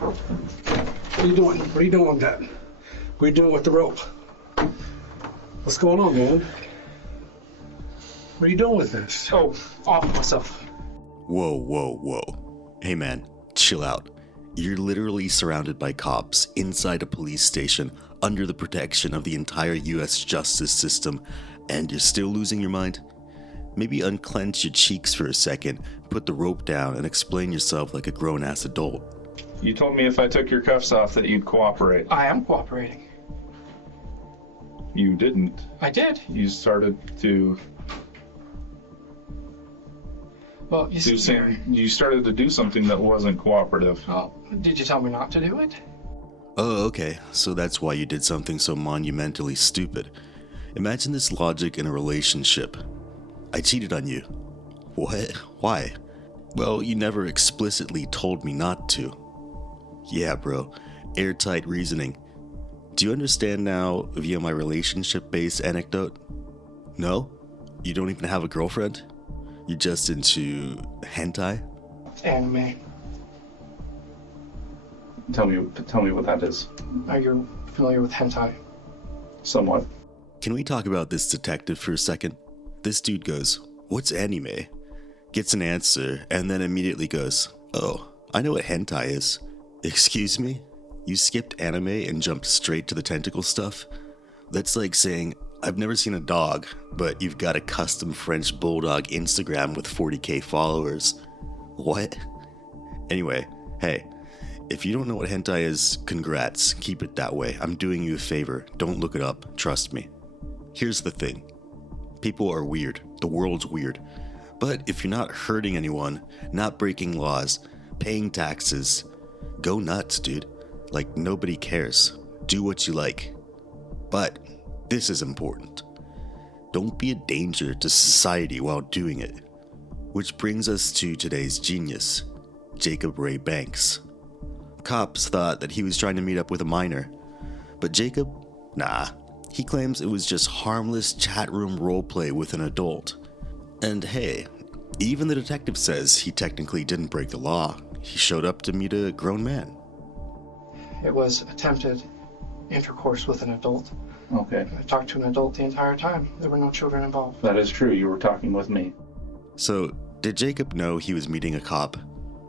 What are you doing? What are you doing with that? What are you doing with the rope? What's going on, man? What are you doing with this? Oh, off myself. Whoa, whoa, whoa. Hey man, chill out. You're literally surrounded by cops inside a police station under the protection of the entire US justice system, and you're still losing your mind? Maybe unclench your cheeks for a second, put the rope down, and explain yourself like a grown-ass adult. You told me if I took your cuffs off that you'd cooperate. I am cooperating. You didn't. I did. You started to Well, you see, you started to do something that wasn't cooperative. Oh, did you tell me not to do it? Oh, okay, so that's why you did something so monumentally stupid. Imagine this logic in a relationship. I cheated on you. What? Why? Well, you never explicitly told me not to. Yeah, bro. Airtight reasoning. Do you understand now via my relationship-based anecdote? No? You don't even have a girlfriend? You're just into hentai? Anime. Tell me what that is. Are you familiar with hentai? Somewhat. Can we talk about this detective for a second? This dude goes, "What's anime?" Gets an answer, and then immediately goes, "Oh, I know what hentai is." Excuse me? You skipped anime and jumped straight to the tentacle stuff? That's like saying, I've never seen a dog, but you've got a custom French bulldog Instagram with 40k followers. What? Anyway, hey, if you don't know what hentai is, congrats, keep it that way. I'm doing you a favor, don't look it up, trust me. Here's the thing. People are weird, the world's weird. But if you're not hurting anyone, not breaking laws, paying taxes, go nuts, dude. Like, nobody cares. Do what you like. But this is important. Don't be a danger to society while doing it. Which brings us to today's genius, Jacob Ray Banks. Cops thought that he was trying to meet up with a minor, but Jacob, nah. He claims it was just harmless chat room roleplay with an adult. And hey, even the detective says he technically didn't break the law. He showed up to meet a grown man. It was attempted intercourse with an adult. Okay. I talked to an adult the entire time. There were no children involved. That is true. You were talking with me. So, did Jacob know he was meeting a cop?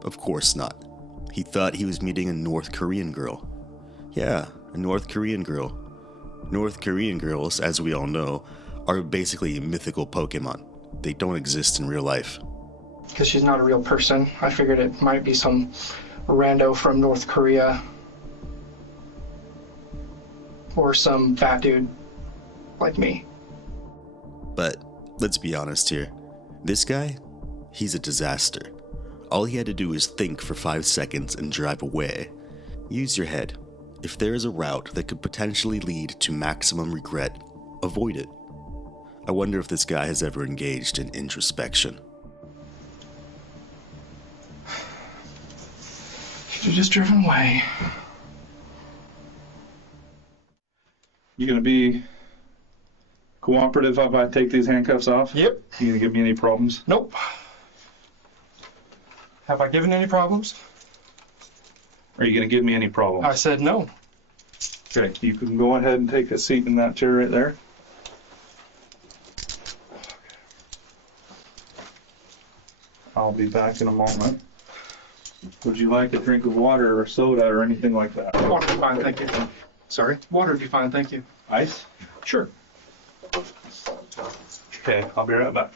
Of course not. He thought he was meeting a North Korean girl. Yeah, a North Korean girl. North Korean girls, as we all know, are basically mythical Pokemon. They don't exist in real life. Because she's not a real person. I figured it might be some rando from North Korea. Or some fat dude like me. But let's be honest here. This guy, he's a disaster. All he had to do was think for 5 seconds and drive away. Use your head. If there is a route that could potentially lead to maximum regret, avoid it. I wonder if this guy has ever engaged in introspection. You're just driven away. You gonna be cooperative if I take these handcuffs off? Yep. You gonna give me any problems? Nope. Have I given any problems? Are you gonna give me any problems? I said no. Okay, you can go ahead and take a seat in that chair right there. I'll be back in a moment. Would you like a drink of water or soda or anything like that? Water would be fine, thank you. Sorry? Water would be fine, thank you. Ice? Sure. Okay, I'll be right back.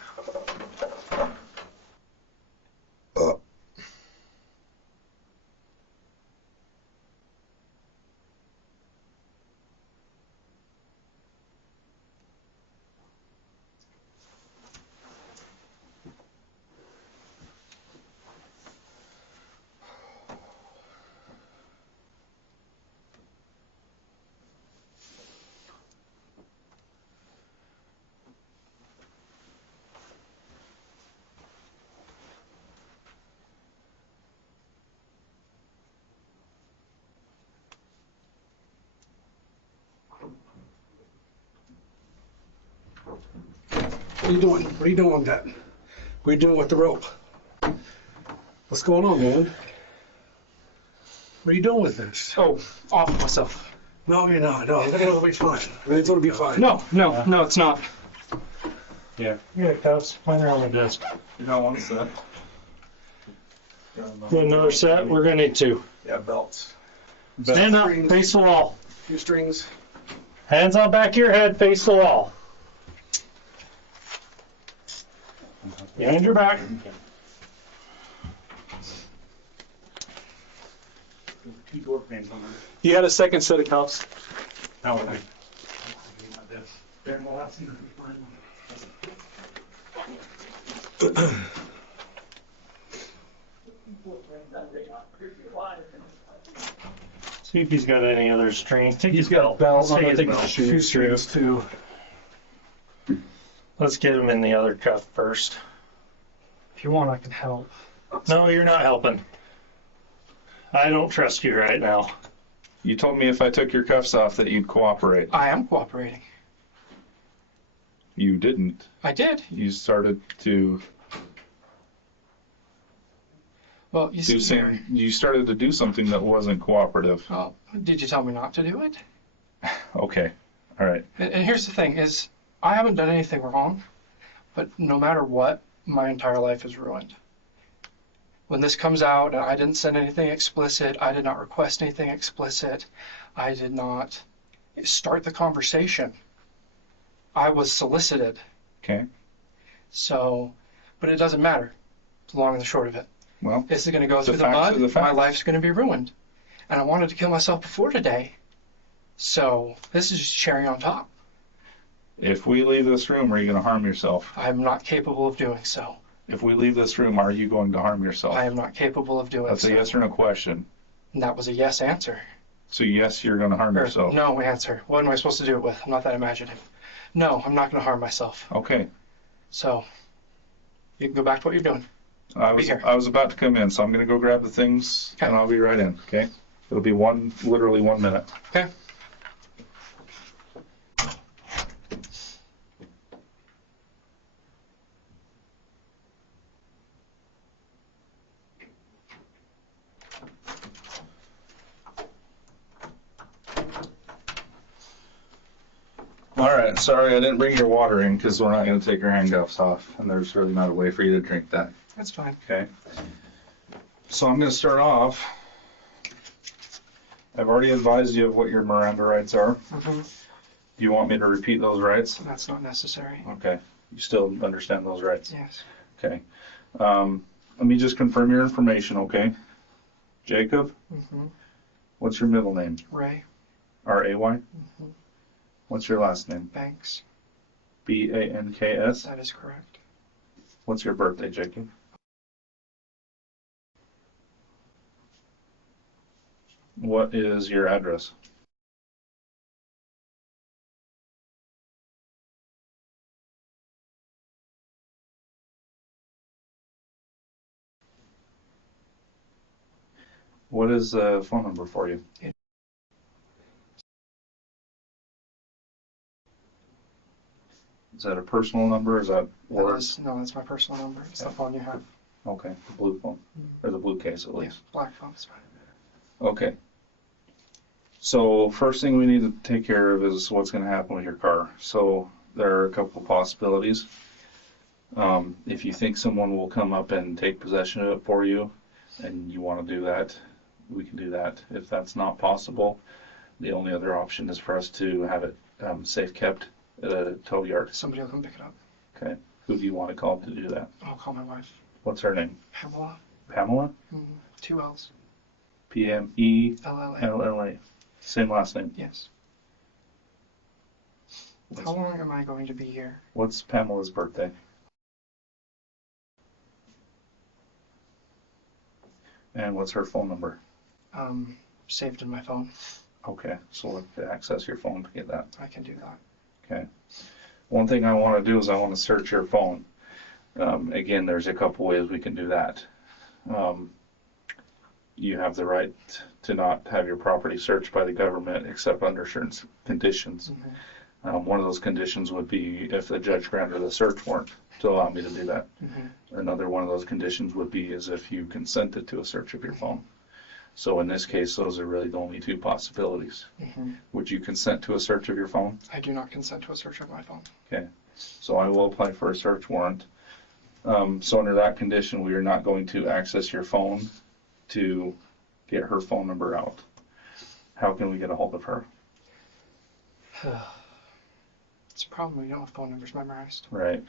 What are you doing? What are you doing with that? What are you doing with the rope? What's going on, man? What are you doing with this? Oh, off myself. No, you're not. No, it'll be fine. It's gonna be fine. No, it's not. Yeah. Yeah, cuffs. Mine are on the desk. You got one set. Get another set. We're gonna need two. Yeah, belts. Stand up. Face the wall. Few strings. Hands on back of your head. Face the wall. Behind your back. Two door frames on You had a second set of cuffs. there. How are they? See if he's got any other strings. Take He's his got a belt. Take his Take belt. a few strings too. Let's get him in the other cuff first. If you want, I can help. No, you're not helping. I don't trust you right now. You told me if I took your cuffs off that you'd cooperate. I am cooperating. You didn't. I did. You started to Well, you see here. You started to do something that wasn't cooperative. Oh, did you tell me not to do it? Okay. All right. And here's the thing: is I haven't done anything wrong, but no matter what, my entire life is ruined. When this comes out, and I didn't send anything explicit, I did not request anything explicit, I did not start the conversation. I was solicited. Okay. So, but it doesn't matter. The long and the short of it. Well, This is going to go The through the facts mud. are the My facts. life's going to be ruined. And I wanted to kill myself before today. So this is just cherry on top. if we leave this room, are you going to harm yourself? I'm not capable of doing so. If we leave this room, are you going to harm yourself? I am not capable of doing That's so. a yes or no question. And that was a yes answer. So yes, you're going to harm Or yourself. no answer. What am I supposed to do it with? I'm not that imaginative. No, I'm not going to harm myself. Okay. So you can go back to what you're doing. I Be was here. I was about to come in, so I'm going to go grab the things Okay. and I'll be right in. Okay. It'll be literally 1 minute. Okay? All right. Sorry, I didn't bring your water in because we're not going to take your handcuffs off, and there's really not a way for you to drink that. That's fine. Okay. So I'm going to start off. I've already advised you of what your Miranda rights are. hmm Do you want me to repeat those rights? That's not necessary. Okay. You still understand those rights? Yes. Okay. Let me just confirm your information, okay? Jacob, hmm what's your middle name? Ray R-A-Y? What's your last name? Banks. B-A-N-K-S? That is correct. What's your birthday, Jacob? What is your address? What is the phone number for you? Is that a personal number? Is that work? No, that's my personal number. It's the phone you have. Okay, the blue phone, or the blue case at Yeah, least. black phone's fine. Okay. So first thing we need to take care of is what's going to happen with your car. So there are a couple of possibilities. If you think someone will come up and take possession of it for you, and you want to do that, we can do that. If that's not possible, the only other option is for us to have it safe kept at a tow yard. Somebody will come pick it up. Okay. Who do you want to call to do that? I'll call my wife. What's her name? Pamela. Pamela? 2 L's. P-M-E-L-L-A. LLA. Same last name. Yes. How long am I going to be here? What's Pamela's birthday? And what's her phone number? Saved in my phone. Okay, so we'll have to access your phone to get that. I can do that. Okay. One thing I want to do is I want to search your phone. Again, there's a couple ways we can do that. You have the right to not have your property searched by the government except under certain conditions. One of those conditions would be if the judge granted a search warrant to allow me to do that. Another one of those conditions would be is if you consented to a search of your phone. So in this case, those are really the only two possibilities. Hmm. Would you consent to a search of your phone? I do not consent to a search of my phone. Okay, so I will apply for a search warrant. So under that condition, we are not going to access your phone to get her phone number out. How can we get a hold of her? It's a problem. We don't have phone numbers memorized. Right.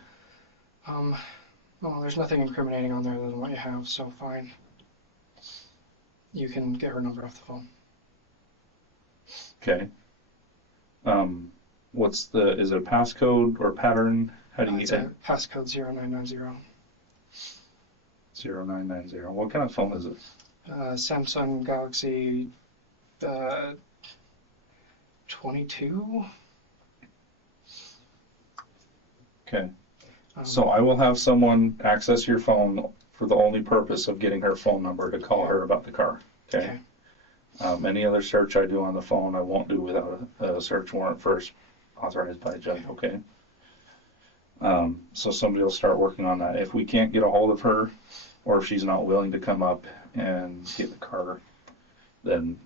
Well, there's nothing incriminating on there than what you have, so fine. You can get her number off the phone. Okay. Is it a passcode or pattern? How do you It's get a passcode 0990. 0990? What kind of phone is it? Samsung Galaxy 22. Okay. So I will have someone access your phone for the only purpose of getting her phone number to call her about the car. Okay. Any other search I do on the phone, I won't do without a search warrant first authorized by a judge. Okay. So somebody will start working on that. If we can't get a hold of her, or if she's not willing to come up and get the car, then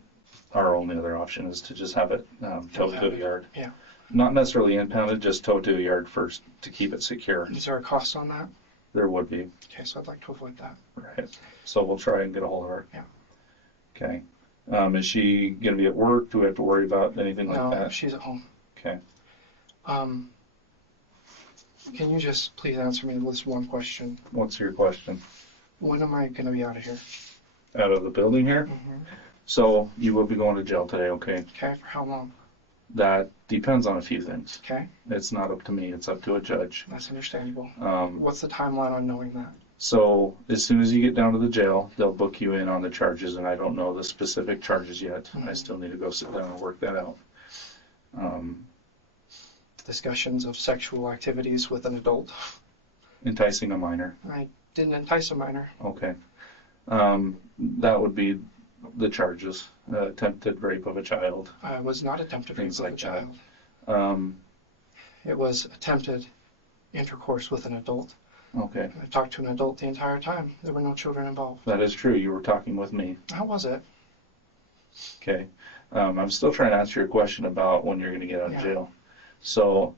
our only other option is to just have it towed to a yard. Yeah. Not necessarily impounded, just towed to a yard first to keep it secure. Is there a cost on that? There would be. Okay, so I'd like to avoid that. Right. So we'll try and get a hold of her. Yeah. Okay. Is she going to be at work? Do we have to worry about anything like No, that? she's at home. Okay. Can you just please answer me this one question? What's your question? When am I going to be out of here? Out of the building here? Mm-hmm. So you will be going to jail today, okay? Okay, for how long? That depends on a few things. Okay, It's not up to me, it's up to a judge. that's understandable. Um, What's the timeline on knowing that? so as soon as you get down to the jail, they'll book you in on the charges, and I don't know the specific charges yet. I still need to go sit down and work that out. Discussions of sexual activities with an adult. Enticing a minor. I didn't entice a minor. Okay. That would be the charges. Attempted rape of a child. I was not attempted rape Things of a like that. child. Um, It was attempted intercourse with an adult. okay. I talked to an adult the entire time. There were no children involved. That is true. You were talking with me. How was it? Okay. I'm still trying to answer your question about when you're going to get out of Yeah. jail. So,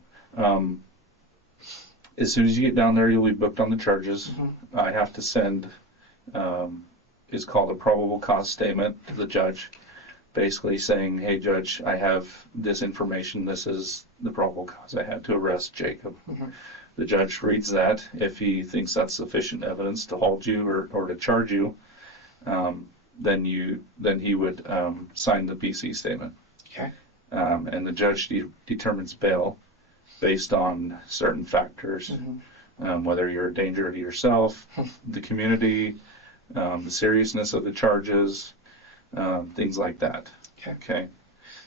as soon as you get down there, you'll be booked on the charges. Mhm. I have to send, it's called a probable cause statement to the judge, basically saying, hey, judge, I have this information. This is the probable cause I had to arrest Jacob. Mhm. The judge reads that. If he thinks that's sufficient evidence to hold you or to charge you, then he would sign the PC statement. Okay. And the judge determines bail based on certain factors, Mhm. whether you're a danger to yourself, the community, the seriousness of the charges, things like that. Okay.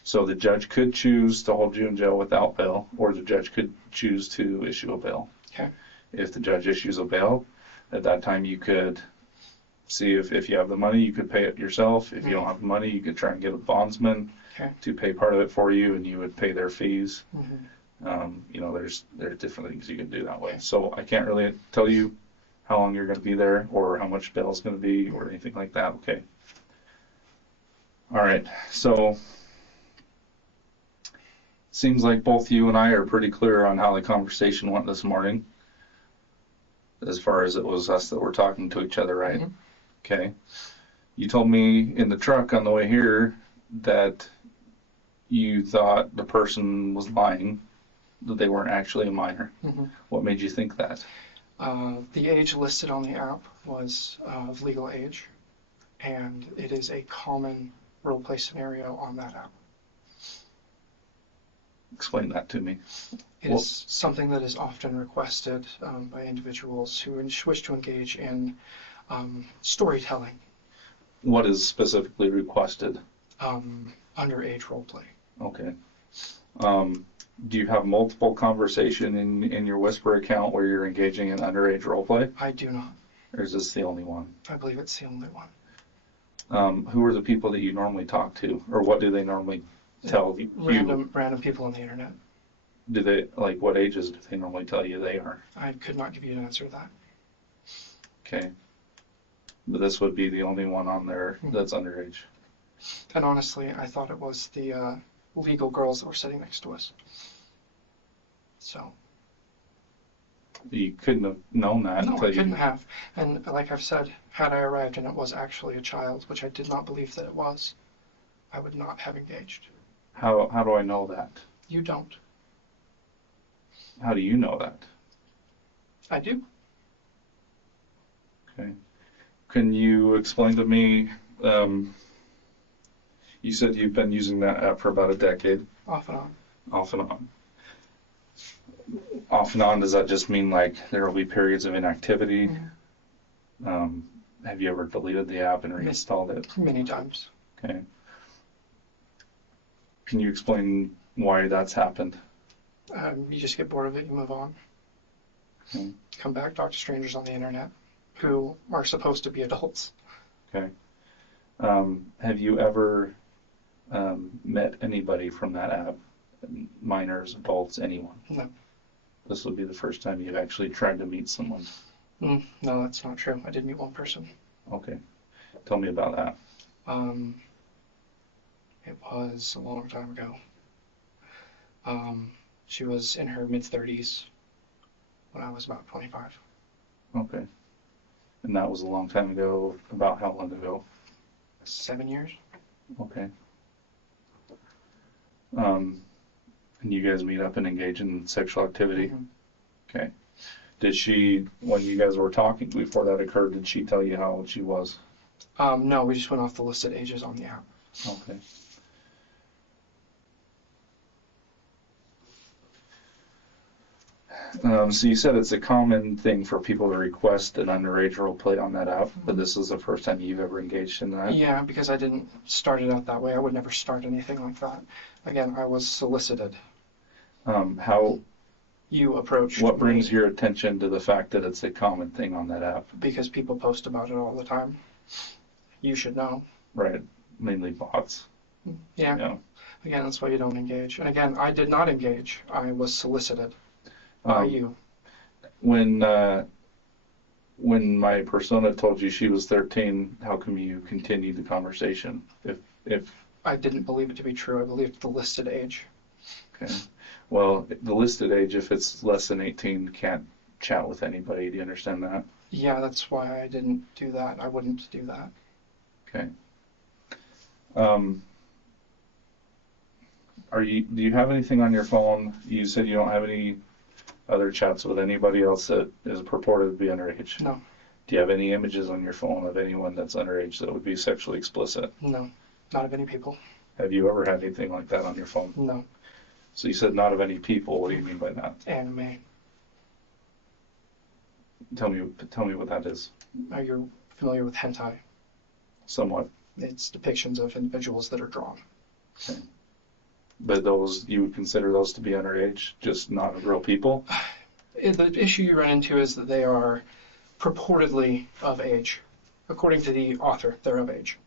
So the judge could choose to hold you in jail without bail, or the judge could choose to issue a bail. Okay. If the judge issues a bail, at that time you could see if you have the money, you could pay it yourself. If you don't have the money, you could try and get a bondsman Okay. to pay part of it for you, and you would pay their fees. Mhm. There's different things you can do that way. So I can't really tell you how long you're going to be there or how much bail is going to be or anything like that. Okay. All right. So seems like both you and I are pretty clear on how the conversation went this morning, as far as it was us that were talking to each other, right? Mhm. Okay. You told me in the truck on the way here that you thought the person was lying, that they weren't actually a minor. Mhm. What made you think that? The age listed on the app was of legal age, and it is a common role play scenario on that app. Explain that to me. It is something that is often requested by individuals who wish to engage in storytelling, What is specifically requested? underage role play. Okay. Do you have multiple conversation in your Whisper account where you're engaging in underage roleplay, I do not. or is this the only one? I believe it's the only one. Who are the people that you normally talk to, or what do they normally tell you? Random people on the internet. Do they, what ages do they normally tell you they are? I could not give you an answer to that. Okay. But this would be the only one on there that's underage. And honestly, I thought it was the legal girls that were sitting next to us. So, You couldn't have known that no, until I couldn't you. have. And like I've said, had I arrived and it was actually a child, which I did not believe that it was, I would not have engaged. How do I know that? You don't. How do you know that? I do. Okay. Can you explain to me? You said you've been using that app for about a decade, Off and on. off and on. Off and on, does that just mean like there will be periods of inactivity? Have you ever deleted the app and reinstalled it? Many times. Okay. Can you explain why that's happened? You just get bored of it, you move on. Okay. Come back, talk to strangers on the internet who are supposed to be adults. Okay. Have you ever met anybody from that app? Minors, adults, anyone? No. This would be the first time you've actually tried to meet someone. No, that's not true. I did meet one person. Okay. Tell me about that. It was a long time ago. She was in her mid-30s when I was about 25. Okay. And that was a long time ago. About how long ago? 7 years? Okay. And you guys meet up and engage in sexual activity? Mhm. Okay. Did she, when you guys were talking before that occurred, did she tell you how old she was? No, we just went off the listed ages on the app. Okay. So you said it's a common thing for people to request an underage role play on that app, but this is the first time you've ever engaged in that? Yeah, because I didn't start it out that way. I would never start anything like that. Again, I was solicited. You approached What brings me your attention to the fact that it's a common thing on that app? because people post about it all the time. You should know. Right, mainly bots. Yeah. Yeah. Again, that's why you don't engage. And again, I did not engage. I was solicited by you. When my persona told you she was 13, how come you continued the conversation? If I didn't believe it to be true. I believed the listed age. okay, well, the listed age, if it's less than 18, can't chat with anybody. Do you understand that? Yeah, that's why I didn't do that. I wouldn't do that. Okay. Do you have anything on your phone? You said you don't have any other chats with anybody else that is purported to be underage? No. Do you have any images on your phone of anyone that's underage that would be sexually explicit? No. Not of any people. Have you ever had anything like that on your phone? No. So you said not of any people. What do you mean by that? Anime. Tell me what that is. Are you familiar with hentai? Somewhat. It's depictions of individuals that are drawn. Okay. But those, you would consider those to be underage, just not real people? The issue you run into is that they are purportedly of age. According to the author, they're of age,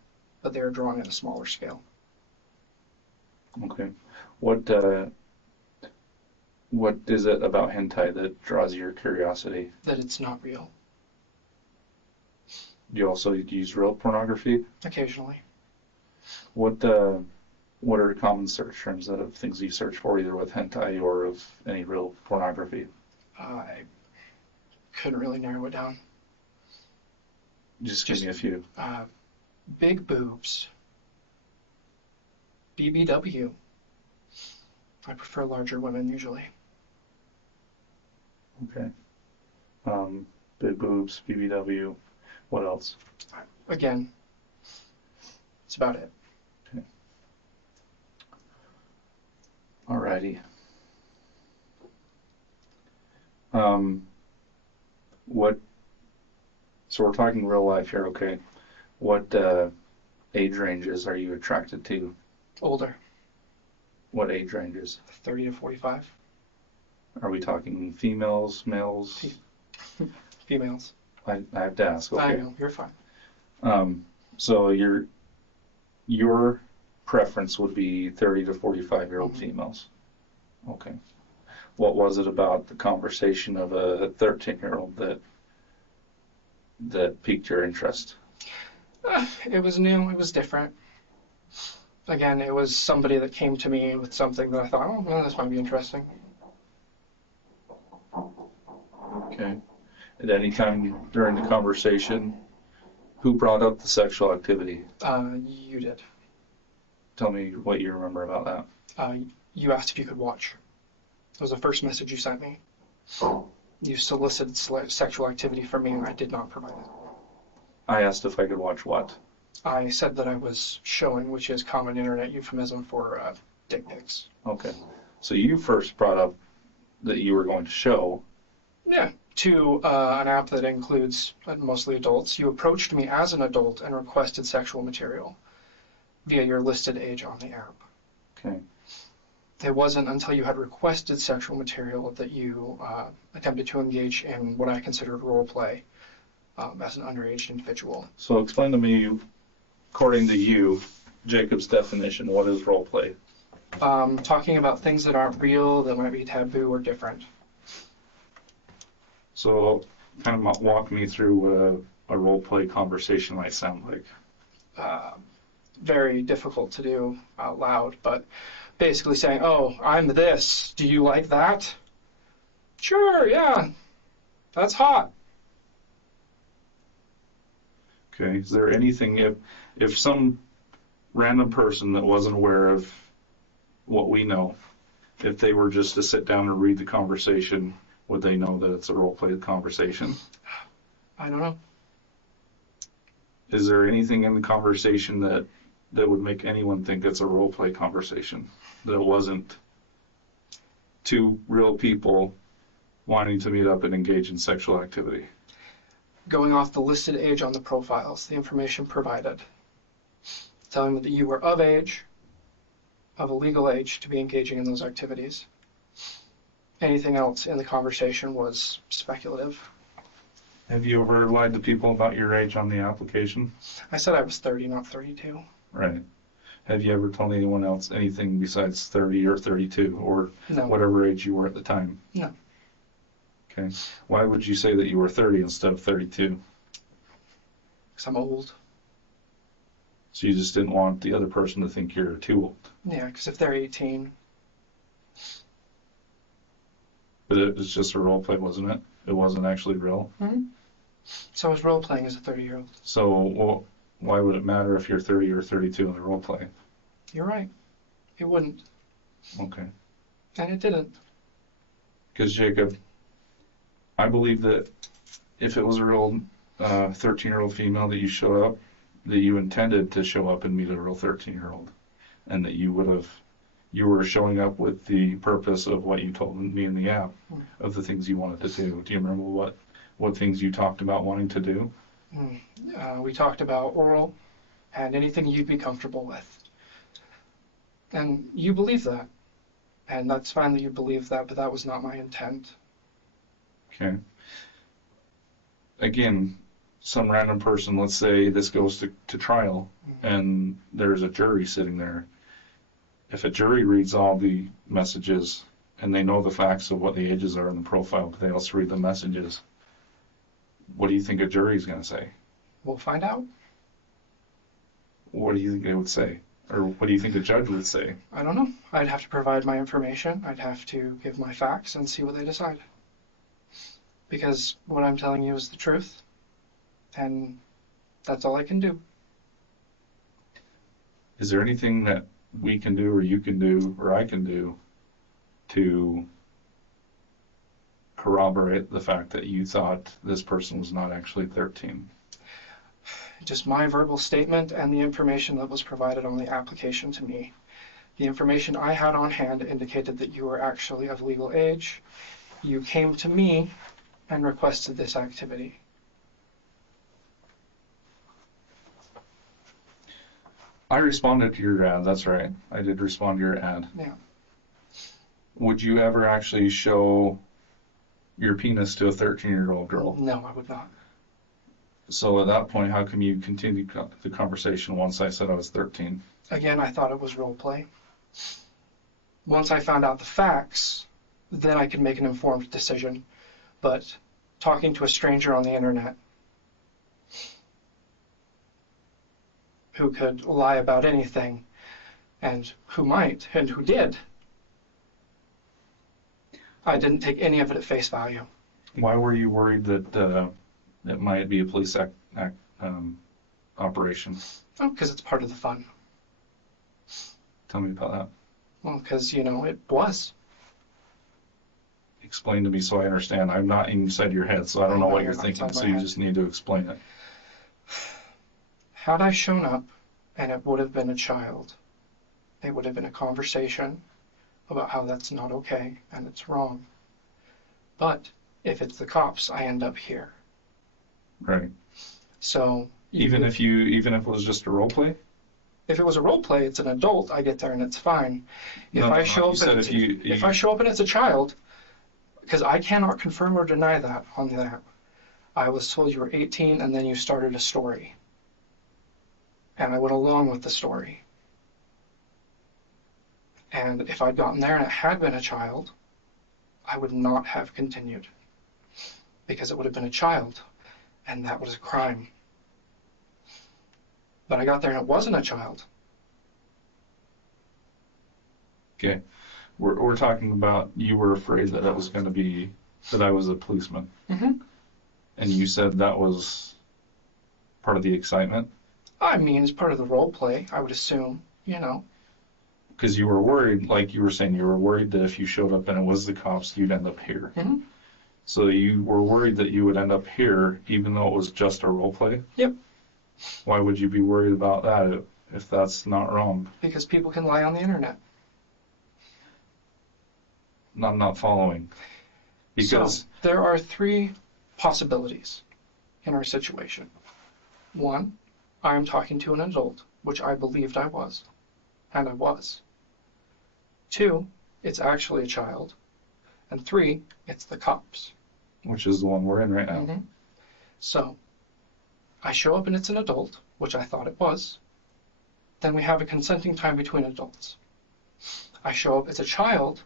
but they are drawn at a smaller scale. Okay. What is it about hentai that draws your curiosity? That it's not real. Do you also use real pornography? Occasionally. What are common search terms of things you search for, either with hentai or of any real pornography? I couldn't really narrow it down. Just give me a few. Big boobs. BBW. I prefer larger women usually. Okay. Big boobs, BBW. What else? Again, that's about it. Okay. Alrighty. So we're talking real life here, okay? What age ranges are you attracted to? Older. What age ranges? 30 to 45. Are we talking females, males? Females. I have to ask, I okay. know, you're fine. So your preference would be 30 to 45-year-old females. Okay. What was it about the conversation of a 13-year-old that piqued your interest? It was new. It was different. Again, it was somebody that came to me with something that I thought, oh, well, this might be interesting. Okay. At any time during the conversation, who brought up the sexual activity? You did. Tell me what you remember about that. You asked if you could watch. It was the first message you sent me. You solicited sexual activity from me, and I did not provide it. I asked if I could watch what? I said that I was showing, which is common internet euphemism for dick pics. Okay. So you first brought up that you were going to show. Yeah, to an app that includes mostly adults. You approached me as an adult and requested sexual material via your listed age on the app. Okay. It wasn't until you had requested sexual material that you attempted to engage in what I considered role play as an underage individual. So explain to me, according to you, Jacob's definition, what is role play? Talking about things that aren't real, that might be taboo or different. So kind of walk me through what a role play conversation might sound like. Very difficult to do out loud, but basically saying, oh, I'm this. Do you like that? Sure, yeah. That's hot. Okay. Is there anything, if some random person that wasn't aware of what we know, if they were just to sit down and read the conversation, would they know that it's a role play conversation? I don't know. Is there anything in the conversation that would make anyone think it's a role play conversation? That it wasn't two real people wanting to meet up and engage in sexual activity? Going off the listed age on the profiles, the information provided, telling me that you were of age, of a legal age to be engaging in those activities. Anything else in the conversation was speculative. Have you ever lied to people about your age on the application? I said I was 30, not 32. Right. Have you ever told anyone else anything besides 30 or 32 or No. whatever age you were at the time? No. Okay. Why would you say that you were 30 instead of 32? Because I'm old. So you just didn't want the other person to think you're too old. Yeah, because if they're 18, But it was just a role play, wasn't it? It wasn't actually real. so I was role playing as a 30-year-old. So well, why would it matter if you're 30 or 32 in the role play? You're right. It wouldn't. Okay. And it didn't. Because Jacob, I believe that if it was a real 13-year-old female that you showed up, that you intended to show up and meet a real 13-year-old, and that you were showing up with the purpose of what you told me in the app, of the things you wanted to do. Do you remember what things you talked about wanting to do? We talked about oral and anything you'd be comfortable with. And you believe that. And that's fine that you believe that, but that was not my intent. Okay. Again, some random person, let's say this goes to trial, and there's a jury sitting there. If a jury reads all the messages and they know the facts of what the ages are in the profile, but they also read the messages, what do you think a jury is going to say? We'll find out. What do you think they would say? Or what do you think the judge would say? I don't know. I'd have to provide my information. I'd have to give my facts and see what they decide. Because what I'm telling you is the truth. And that's all I can do. Is there anything that we can do or you can do or I can do to corroborate the fact that you thought this person was not actually 13? Just my verbal statement and the information that was provided on the application to me. The information I had on hand indicated that you were actually of legal age. You came to me and requested this activity. I responded to your ad, that's right. I did respond to your ad. Yeah. Would you ever actually show your penis to a 13-year-old girl? No, I would not. So at that point, how come you continued the conversation once I said I was 13? Again, I thought it was role play. Once I found out the facts, then I could make an informed decision. But talking to a stranger on the internet, who could lie about anything, and who might, and who did. I didn't take any of it at face value. Why were you worried that it might be a police operation? Oh, because it's part of the fun. Tell me about that. Well, because, you know, it was. Explain to me so I understand. I'm not inside your head, so I don't know what you're thinking, so you just need to explain it. Had I shown up and it would have been a child, it would have been a conversation about how that's not okay and it's wrong. But if it's the cops, I end up here. Right. So Even if it was just a role play? if it was a role play, it's an adult, I get there and it's fine. If I show up and if I show up and it's a child, because I cannot confirm or deny that on the app. I was told you were 18 and then you started a story. And I went along with the story. And if I'd gotten there and it had been a child, I would not have continued. Because it would have been a child. And that was a crime. But I got there and it wasn't a child. Okay. We're talking about you were afraid that it was going to be, that I was a policeman. Mm-hmm. And you said that was part of the excitement? I mean, it's part of the role play, I would assume, you know. Because you were worried, like you were saying, you were worried that if you showed up and it was the cops, you'd end up here. Mm-hmm. So you were worried that you would end up here, even though it was just a role play? Yep. Why would you be worried about that if that's not wrong? Because people can lie on the internet. I'm not following. Because So, there are three possibilities in our situation. One, I'm talking to an adult, which I believed I was, and I was. Two, it's actually a child. And three, it's the cops. which is the one we're in right now. Mm-hmm. So, I show up and it's an adult, which I thought it was. Then we have a consenting time between adults. I show up, it's a child.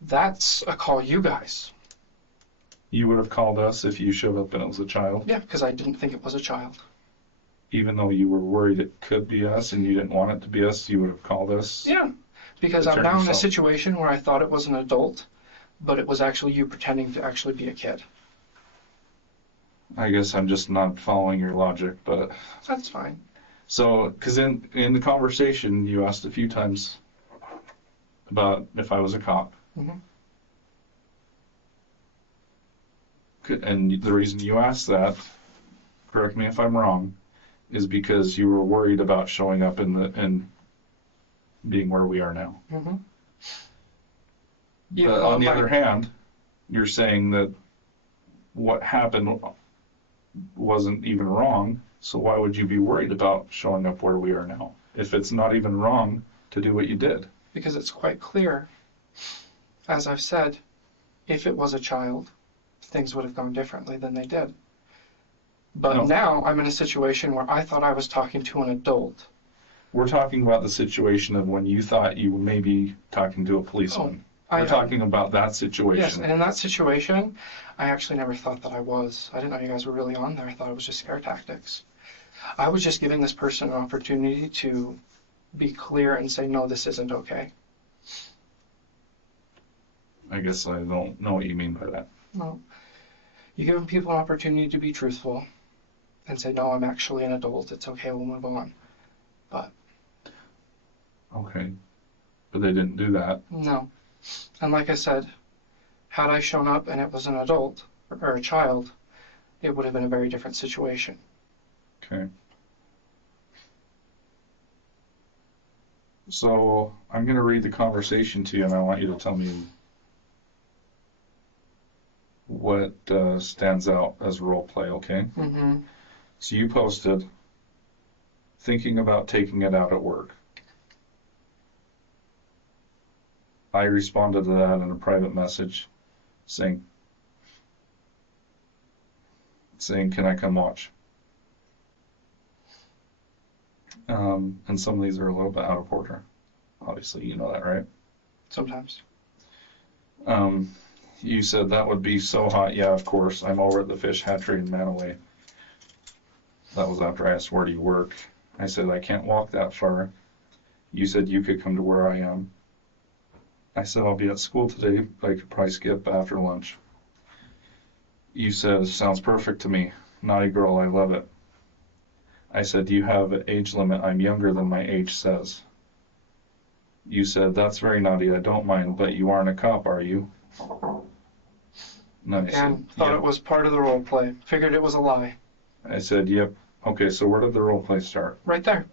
That's a call you guys. You would have called us if you showed up and it was a child, Yeah, because I didn't think it was a child. even though you were worried it could be us and you didn't want it to be us, you would have called us. Yeah, because I'm now in a situation where I thought it was an adult, but it was actually you pretending to actually be a kid. I guess I'm just not following your logic, but That's fine. so, because in the conversation you asked a few times about if I was a cop. Mhm. And the reason you asked that, correct me if I'm wrong, is because you were worried about showing up and being where we are now. Mm-hmm. But on the other hand, you're saying that what happened wasn't even wrong, so why would you be worried about showing up where we are now if it's not even wrong to do what you did? Because it's quite clear, as I've said, if it was a child, things would have gone differently than they did. But No. now I'm in a situation where I thought I was talking to an adult. We're talking about the situation of when you thought you were maybe talking to a policeman. We're talking about that situation. Yes, and in that situation, I actually never thought that I was. I didn't know you guys were really on there. I thought it was just scare tactics. I was just giving this person an opportunity to be clear and say, no, this isn't okay. I guess I don't know what you mean by that. No. You give people an opportunity to be truthful and say, no, I'm actually an adult. It's okay, we'll move on. But Okay. But they didn't do that. no. And like I said, had I shown up and it was an adult or a child, it would have been a very different situation. Okay. So I'm going to read the conversation to you, and I want you to tell me what stands out as role play, okay? Mm-hmm. So you posted, thinking about taking it out at work. I responded to that in a private message saying, can I come watch? And some of these are a little bit out of order. Obviously, you know that, right? Sometimes. You said that would be so hot. Yeah, of course. I'm over at the fish hatchery in Manaway. That was after I asked, where do you work? I said, I can't walk that far. You said you could come to where I am. I said, I'll be at school today, but I could probably skip after lunch. You said, sounds perfect to me. Naughty girl, I love it. I said, do you have an age limit? I'm younger than my age says. You said, that's very naughty, I don't mind, but you aren't a cop, are you? And I said, And thought yep. it was part of the role play. Figured it was a lie. I said, yep. Okay, so where did the role play start? Right there.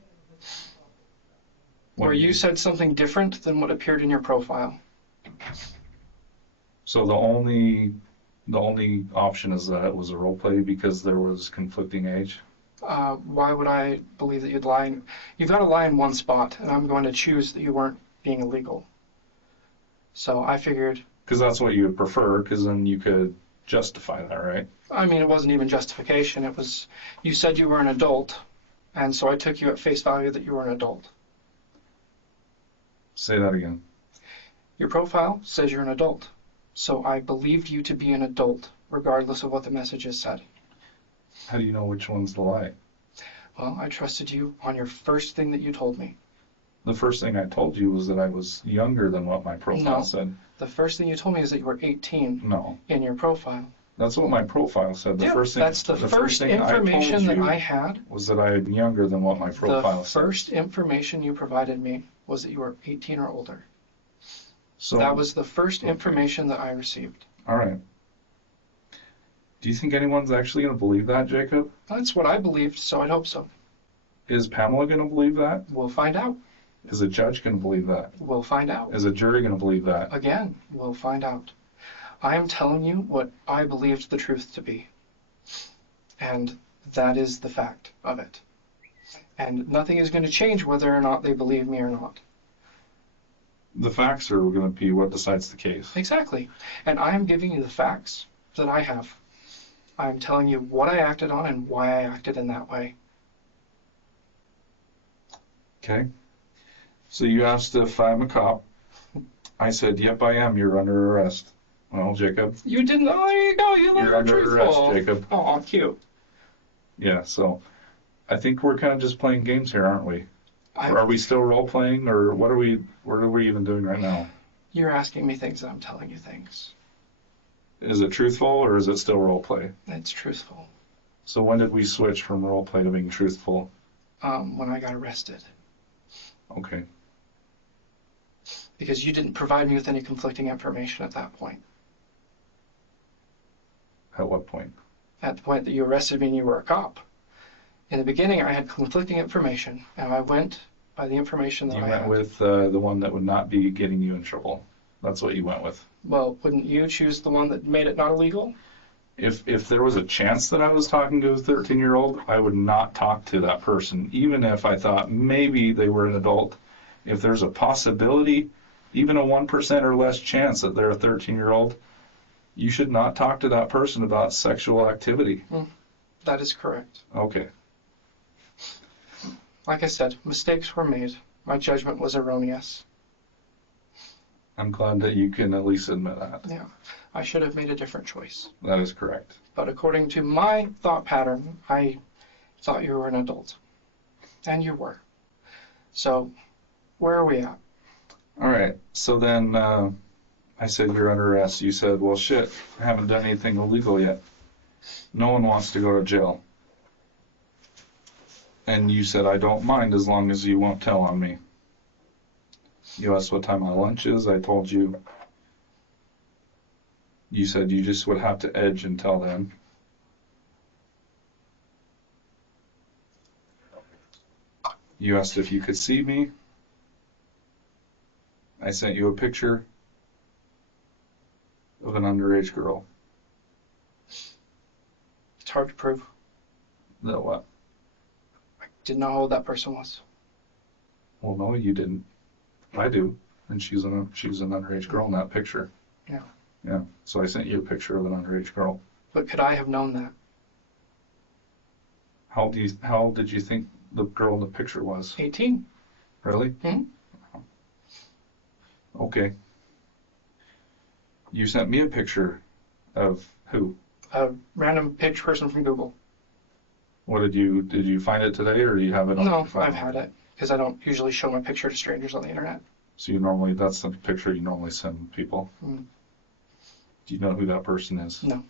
When Where you said something different than what appeared in your profile. So the only option is that it was a role play because there was conflicting age. Why would I believe that you'd lie? You've got to lie in one spot, and I'm going to choose that you weren't being illegal. So I figured. Because that's what you would prefer, because then you could justify that, right? I mean, it wasn't even justification. It was, you said you were an adult, and so I took you at face value that you were an adult. Say that again. Your profile says you're an adult, so I believed you to be an adult, regardless of what the messages said. How do you know which one's the lie? Well, I trusted you on your first thing that you told me. The first thing I told you was that I was younger than what my profile No. said. The first thing you told me is that you were 18 No, in your profile. that's what my profile said. The Yeah, first thing, that's the first thing I information told that you I had. was that I'm younger than what my profile The said. first information you provided me was that you were 18 or older. So That was the first information that I received. all right. Do you think anyone's actually going to believe that, Jacob? That's what I believed, so I'd hope so. Is Pamela going to believe that? We'll find out. Is a judge going to believe that? We'll find out. Is a jury going to believe that? Again, we'll find out. I am telling you what I believed the truth to be. And that is the fact of it. And nothing is going to change whether or not they believe me or not. The facts are going to be what decides the case. Exactly. And I am giving you the facts that I have. I'm telling you what I acted on and why I acted in that way. Okay. So you asked if I'm a cop. I said, yep, I am. You're under arrest. Well, Jacob. You didn't. Oh, there you go. You You're were under truthful. arrest, Jacob. Oh, cute. Yeah, so I think we're kind of just playing games here, aren't we? Are we still role playing, or what are we even doing right now? You're asking me things and I'm telling you things. Is it truthful or is it still role play? It's truthful. So when did we switch from role play to being truthful? When I got arrested. Okay. Because you didn't provide me with any conflicting information at that point. At what point? At the point that you arrested me and you were a cop. In the beginning, I had conflicting information, and I went by the information that You I went had. with the one that would not be getting you in trouble. That's what you went with. Well, wouldn't you choose the one that made it not illegal? If there was a chance that I was talking to a 13-year-old, I would not talk to that person, even if I thought maybe they were an adult. If there's a possibility, even a 1% or less chance that they're a 13-year-old, you should not talk to that person about sexual activity. That is correct. Okay. Like I said, mistakes were made. My judgment was erroneous. I'm glad that you can at least admit that. Yeah, I should have made a different choice. That is correct. But according to my thought pattern, I thought you were an adult. And you were. So, where are we at? All right. So then I said, you're under arrest. You said, well, shit, I haven't done anything illegal yet. No one wants to go to jail. And you said, I don't mind as long as you won't tell on me. You asked what time my lunch is. I told you. You said you just would have to edge until then. You asked if you could see me. I sent you a picture of an underage girl. It's hard to prove. That what? Didn't know how old that person was. Well, no, you didn't. I do. And she's an underage girl in that picture. Yeah. Yeah. So I sent you a picture of an underage girl. But could I have known that? How old did you think the girl in the picture was? 18. Really? Hmm? Okay. You sent me a picture of who? A random pitch person from Google. What did you find it today, or do you have it on No, your phone? I've had it because I don't usually show my picture to strangers on the internet. So that's the picture you normally send people. Mm. Do you know who that person is? No.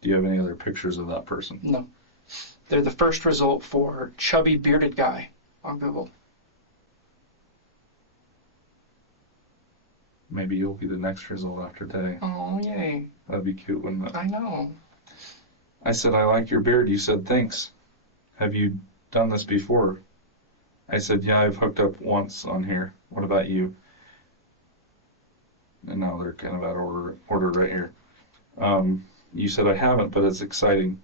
Do you have any other pictures of that person? No. They're the first result for chubby bearded guy on Google. Maybe you'll be the next result after today. Oh, yay. That'd be cute, wouldn't it? I know. I said, I like your beard. You said, thanks. Have you done this before? I said, yeah, I've hooked up once on here. What about you? And now they're kind of out of order right here. You said, I haven't, but it's exciting.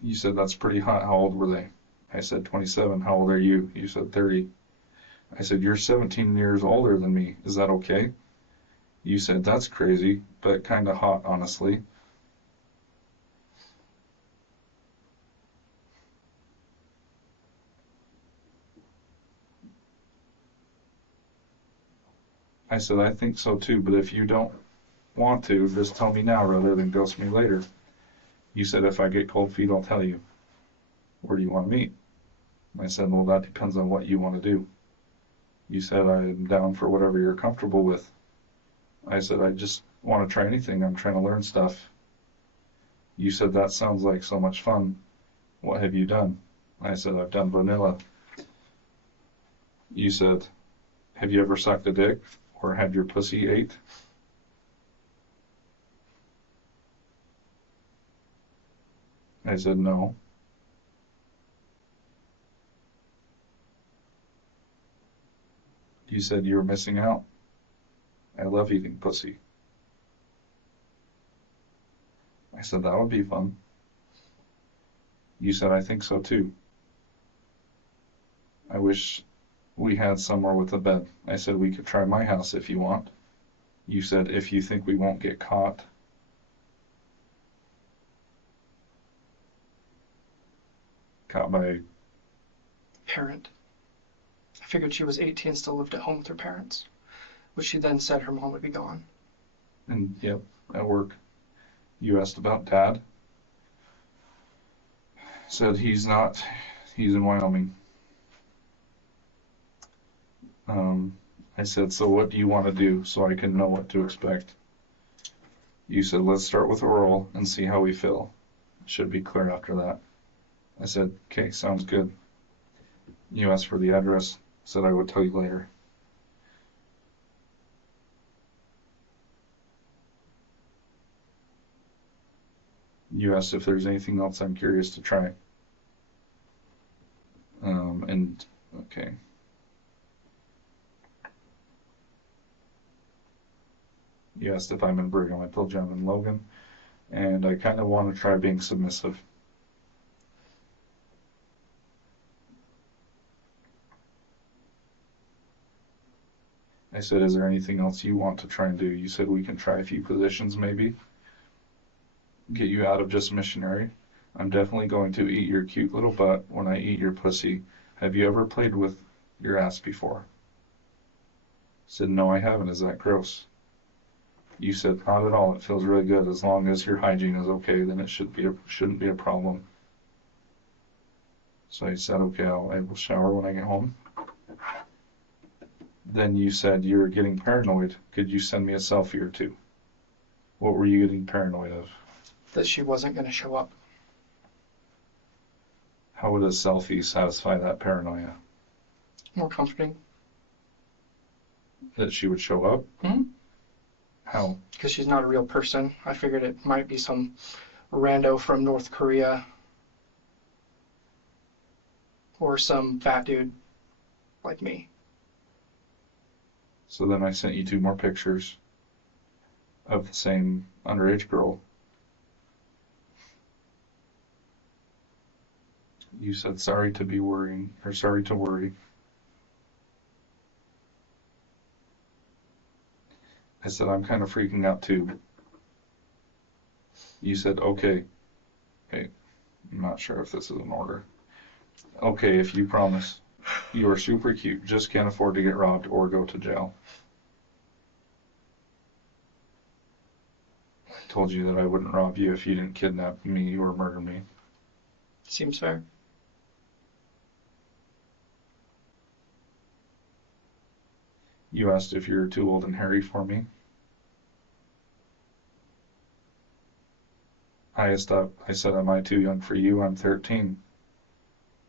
You said, that's pretty hot. How old were they? I said, 27. How old are you? You said, 30. I said, you're 17 years older than me. Is that okay? You said, that's crazy, but kind of hot, honestly. I said, I think so too, but if you don't want to, just tell me now rather than ghost me later. You said, if I get cold feet, I'll tell you. Where do you want to meet? I said, well, that depends on what you want to do. You said, I'm down for whatever you're comfortable with. I said, I just want to try anything. I'm trying to learn stuff. You said, that sounds like so much fun. What have you done? I said, I've done vanilla. You said, have you ever sucked a dick or had your pussy ate? I said, no. You said you were missing out. I love eating pussy. I said, that would be fun. You said, I think so too. I wish we had somewhere with a bed. I said, we could try my house if you want. You said, if you think we won't get caught. Caught by... Parent. I figured she was 18 and still lived at home with her parents, which she then said her mom would be gone. And, yep, at work. You asked about Dad. Said he's not. He's in Wyoming. I said, so what do you want to do so I can know what to expect? You said, let's start with oral and see how we feel. Should be clear after that. I said, okay, sounds good. You asked for the address. Said I would tell you later. You asked if there's anything else I'm curious to try. Okay. You asked if I'm in Brigham. I told you I'm in Logan. And I kind of want to try being submissive. I said, is there anything else you want to try and do? You said we can try a few positions maybe. Get you out of just missionary. I'm definitely going to eat your cute little butt when I eat your pussy. Have you ever played with your ass before? I said, no, I haven't. Is that gross? You said, not at all. It feels really good. As long as your hygiene is okay, then it shouldn't be a problem. So I said, okay, I will shower when I get home. Then you said you're getting paranoid. Could you send me a selfie or two? What were you getting paranoid of? That she wasn't going to show up. How would a selfie satisfy that paranoia? More comforting. That she would show up? Hmm? How? Because she's not a real person. I figured it might be some rando from North Korea. Or some fat dude like me. So then I sent you 2 more pictures of the same underage girl. You said sorry to worry. I said, I'm kind of freaking out too. You said, okay. I'm not sure if this is in order. Okay, if you promise. You are super cute. Just can't afford to get robbed or go to jail. told you that I wouldn't rob you if you didn't kidnap me or murder me. Seems fair. You asked if you're too old and hairy for me. I said, am I too young for you? I'm 13.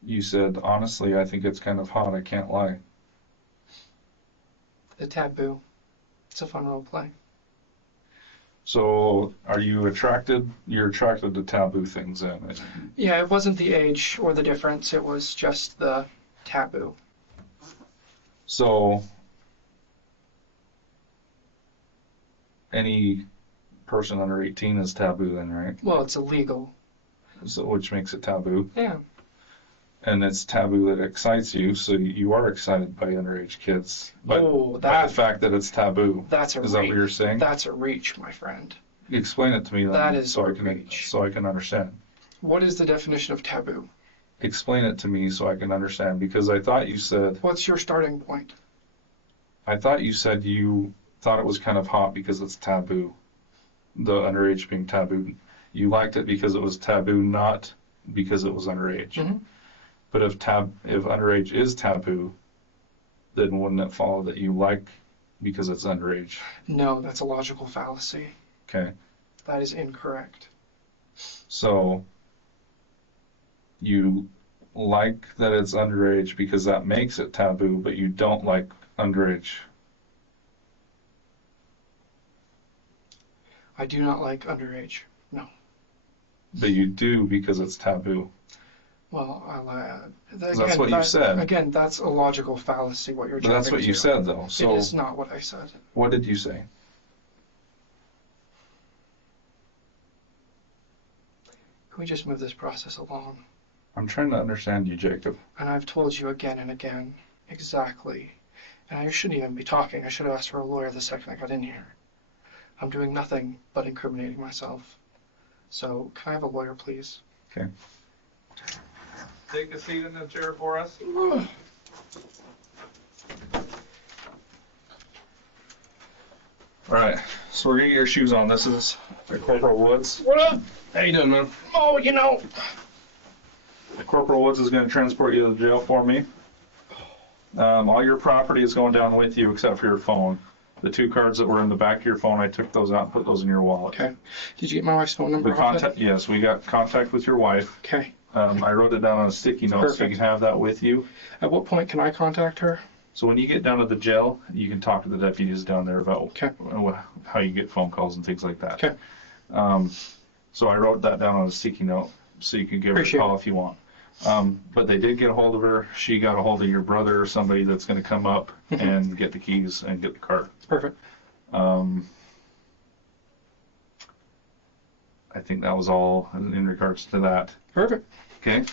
You said, honestly, I think it's kind of hot. I can't lie. The taboo. It's a fun role play. So, are you attracted? You're attracted to taboo things then? Yeah, it wasn't the age or the difference. It was just the taboo. So, any person under 18 is taboo then, right? Well, it's illegal. So, which makes it taboo. Yeah. And it's taboo that excites you, so you are excited by underage kids. But by the fact that it's taboo. That's a reach. Is that what you're saying? That's a reach, my friend. Explain it to me then, That is so a I can reach. so I can understand. What is the definition of taboo? Explain it to me so I can understand, because I thought you said What's your starting point? you thought it was kind of hot because it's taboo. The underage being taboo. You liked it because it was taboo, not because it was underage. Mm-hmm. But if underage is taboo, then wouldn't it follow that you like because it's underage? No, that's a logical fallacy. Okay. That is incorrect. So you like that it's underage because that makes it taboo, but you don't like underage. I do not like underage. No. But you do because it's taboo. Well, That's what you said. Again, that's a logical fallacy, what you're But trying that's to what do. you said, though. So It is not what I said. what did you say? Can we just move this process along? I'm trying to understand you, Jacob. And I've told you again and again exactly. And I shouldn't even be talking. I should have asked for a lawyer the second I got in here. I'm doing nothing but incriminating myself. So, can I have a lawyer, please? Okay. Take a seat in the chair for us. All right, so we're gonna get your shoes on. This is Corporal Woods. What up? How you doing, man? Oh, you know. Corporal Woods is gonna transport you to the jail for me. All your property is going down with you except for your phone. The 2 cards that were in the back of your phone, I took those out and put those in your wallet. Okay. Did you get my wife's phone number? The contact, yes, we got contact with your wife. Okay. I wrote it down on a sticky note so you Perfect. can have that with you. At what point can I contact her? So when you get down to the jail, you can talk to the deputies down there about Okay. how you get phone calls and things like that. Okay. So I wrote that down on a sticky note so you can give her a Appreciate call it. if you want. But they did get a hold of her. She got a hold of your brother or somebody that's going to come up and get the keys and get the car. Perfect. I think that was all in regards to that. Perfect. Okay.